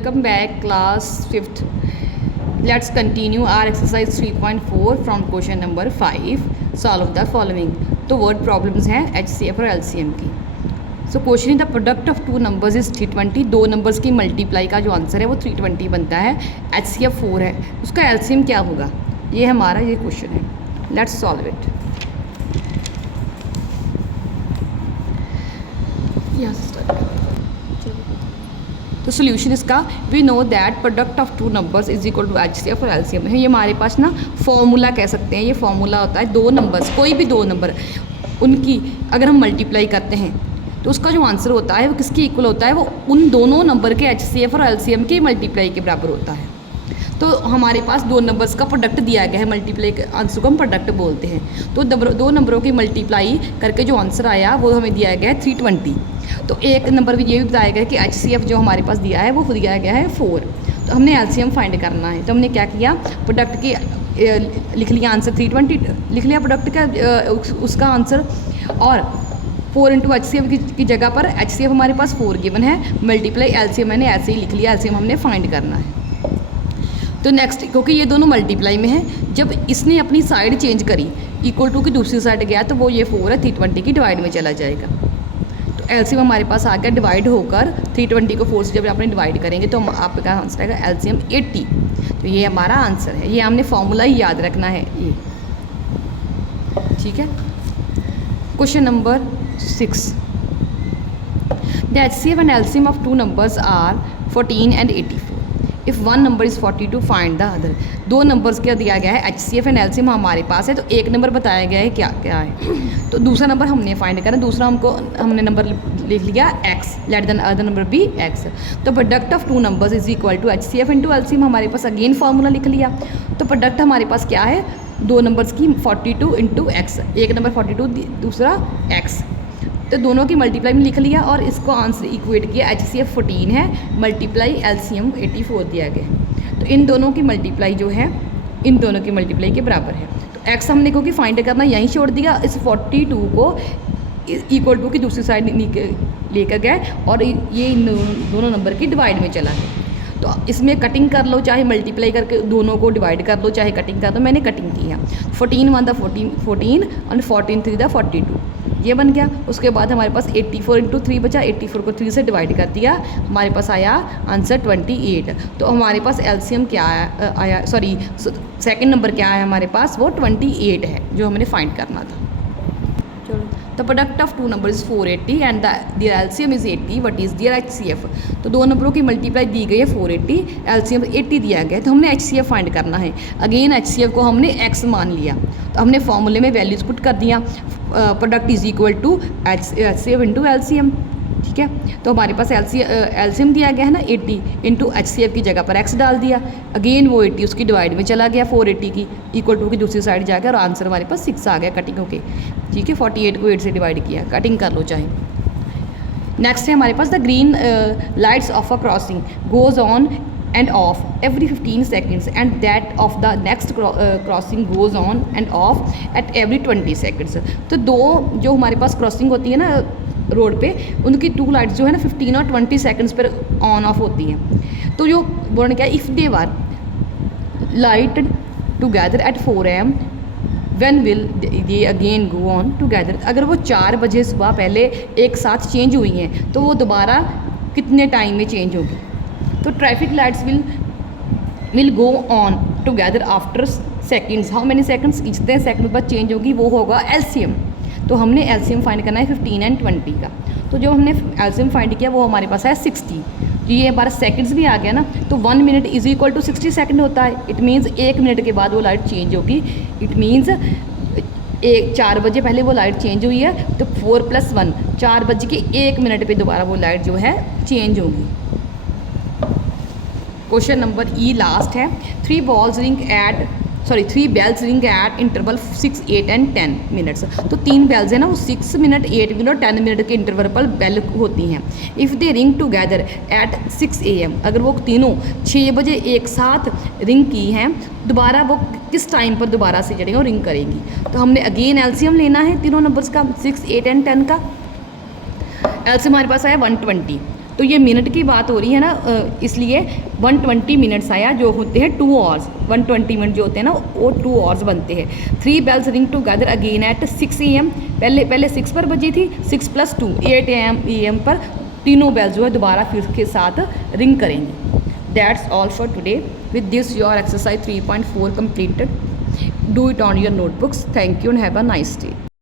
Welcome back class 5th. Let's continue our exercise 3.4 from question number 5. Solve the following. तो word problems हैं HCF और LCM की. So question is the product of two numbers is 320. दो numbers की multiply का जो answer है वो 320 बनता है. HCF 4 है, उसका LCM क्या होगा, ये हमारा ये क्वेश्चन है. Let's solve it. Yes. तो सोल्यूशन इसका we know that product of two numbers is equal to HCF और LCM है. ये हमारे पास ना फॉर्मूला कह सकते हैं. ये फॉर्मूला होता है दो नंबर्स, कोई भी दो नंबर उनकी अगर हम मल्टीप्लाई करते हैं तो उसका जो आंसर होता है वो किसके इक्वल होता है, वो उन दोनों नंबर के HCF और LCM के मल्टीप्लाई के बराबर होता है. तो हमारे पास दो नंबर्स का प्रोडक्ट दिया गया है, मल्टीप्लाई के आंसर को हम प्रोडक्ट बोलते हैं. तो दो नंबरों की मल्टीप्लाई करके जो आंसर आया वो हमें दिया गया है 320. तो एक नंबर भी ये भी बताया गया है कि HCF जो हमारे पास दिया है वो दिया गया है 4. तो हमने LCM फाइंड करना है. तो हमने क्या किया, प्रोडक्ट की लिख लिया आंसर 320 लिख लिया प्रोडक्ट का उसका आंसर, और 4 इंटू HCF की जगह पर HCF हमारे पास 4 गिवन है, मल्टीप्लाई LCM मैंने ऐसे ही लिख लिया. LCM हमने फाइंड करना है. तो नेक्स्ट, क्योंकि ये दोनों मल्टीप्लाई में है, जब इसने अपनी साइड चेंज करी इक्वल टू की दूसरी साइड गया तो वो ये 4 है 320 की डिवाइड में चला जाएगा. तो LCM हमारे पास आ गया डिवाइड होकर 320 को 4 से जब आपने डिवाइड करेंगे तो आपका आंसर आएगा LCM 80. तो ये हमारा आंसर है. ये हमने फॉर्मूला ही याद रखना है ये, ठीक है. Question number 6. The HCF and LCM of two numbers are 14 and 84. If one number is 42 find the other. दो नंबर्स क्या दिया गया है, HCF एंड LCM हमारे पास है. तो एक नंबर बताया गया है क्या क्या है, तो दूसरा नंबर हमने फाइंड करना. दूसरा हमने नंबर लिख लिया x, let then other number be x. तो product of two numbers is equal to HCF into LCM हमारे पास अगेन फार्मूला लिख लिया. तो प्रोडक्ट हमारे पास क्या है, दो नंबर्स की 42 इंटू x, एक नंबर 42 दूसरा x. तो दोनों की मल्टीप्लाई में लिख लिया और इसको आंसर इक्वेट किया. HCF 14 है, मल्टीप्लाई LCM 84 दिया गया. तो इन दोनों की मल्टीप्लाई जो है इन दोनों की मल्टीप्लाई के बराबर है. तो x हमने क्योंकि फाइंड करना यहीं छोड़ दिया, इस 42 को इक्वल टू की दूसरी साइड लेकर गए और ये इन दोनों नंबर की डिवाइड में चला गया. तो इसमें कटिंग कर लो, चाहे मल्टीप्लाई करके दोनों को डिवाइड कर लो, चाहे कटिंग कर दो. मैंने कटिंग की है. 14 1 14 और 14 3 42 ये बन गया. उसके बाद हमारे पास 84 इंटू 3 बचा. 84 को 3 से डिवाइड कर दिया, हमारे पास आया आंसर 28. तो हमारे पास LCM क्या आया, सॉरी सेकंड नंबर क्या आया हमारे पास, वो 28 है जो हमने फाइंड करना था. चलो, the product of two number is 480 and their LCM is 80. What is their HCF. तो दो नंबरों की मल्टीप्लाई दी गई है 480, LCM 80 दिया गया है. तो हमने HCF फाइंड करना है. अगेन HCF को हमने x मान लिया, तो हमने फॉर्मूले में वैल्यूज पुट कर दिया. Product is equal to HCF into LCM, ठीक है. तो हमारे पास LCM दिया गया है ना 80, इंटू HCF की जगह पर x डाल दिया. अगेन वो 80 उसकी डिवाइड में चला गया, 480 की इक्वल टू की दूसरी साइड जा गया और आंसर हमारे पास 6 आ गया कटिंग होके, ठीक है. 48 को 8 से डिवाइड किया, कटिंग कर लो चाहे. नेक्स्ट है हमारे पास the green lights of a crossing goes on and off every 15 seconds and that of the next crossing goes on and off at every 20 seconds. तो दो जो हमारे पास क्रॉसिंग होती है ना रोड पे, उनकी टू लाइट्स जो है ना 15 और 20 सेकंड्स पर ऑन ऑफ होती हैं. तो जो बोलने क्या, if they were lighted together at 4 AM when will they again go on together. अगर वो 4 बजे सुबह पहले एक साथ चेंज हुई हैं तो वो दोबारा कितने टाइम में चेंज होगी. तो traffic lights will go on together after seconds. How many seconds, कितने सेकंड बाद चेंज होगी, वो होगा LCM. तो हमने LCM फाइंड करना है 15 एंड 20 का. तो जो हमने LCM फाइंड किया वो हमारे पास है 60. तो ये हमारा सेकंड्स भी आ गया ना, तो 1 minute is equal to 60 second होता है. इट मीन्स 1 मिनट के बाद वो लाइट चेंज होगी. इट मीन्स 4 बजे पहले वो लाइट चेंज हुई है, तो 4 + 1 4 बज के 1 मिनट पर दोबारा वो लाइट जो है चेंज होगी. क्वेश्चन नंबर ई लास्ट है. 3 bells ring at interval 6 8 and 10 minutes. तो 3 बेल्स है ना, वो 6 मिनट 8 मिनट और 10 मिनट के इंटरवल पर बेल होती हैं. If they ring together at 6 AM, अगर वो तीनों 6 बजे एक साथ रिंग की हैं, दोबारा वो किस टाइम पर दोबारा से चढ़ेंगे और रिंग करेंगी. तो हमने अगेन LCM लेना है तीनों नंबर्स का, 6 8 एंड 10 का. LCM हमारे पास आया 120. तो ये मिनट की बात हो रही है ना, इसलिए 120 मिनट्स आया, जो होते हैं 2 आवर्स। 120 मिनट जो होते हैं ना वो 2 आवर्स बनते हैं। 3 bells ring together again at 6 AM। पहले 6 पर बजी थी, 6 + 2 8 AM पर तीनों बेल्स जो है दोबारा फिर के साथ रिंग करेंगे। That's all for today. With this your exercise 3.4 completed. Do it on your notebooks. Thank you and have a nice day.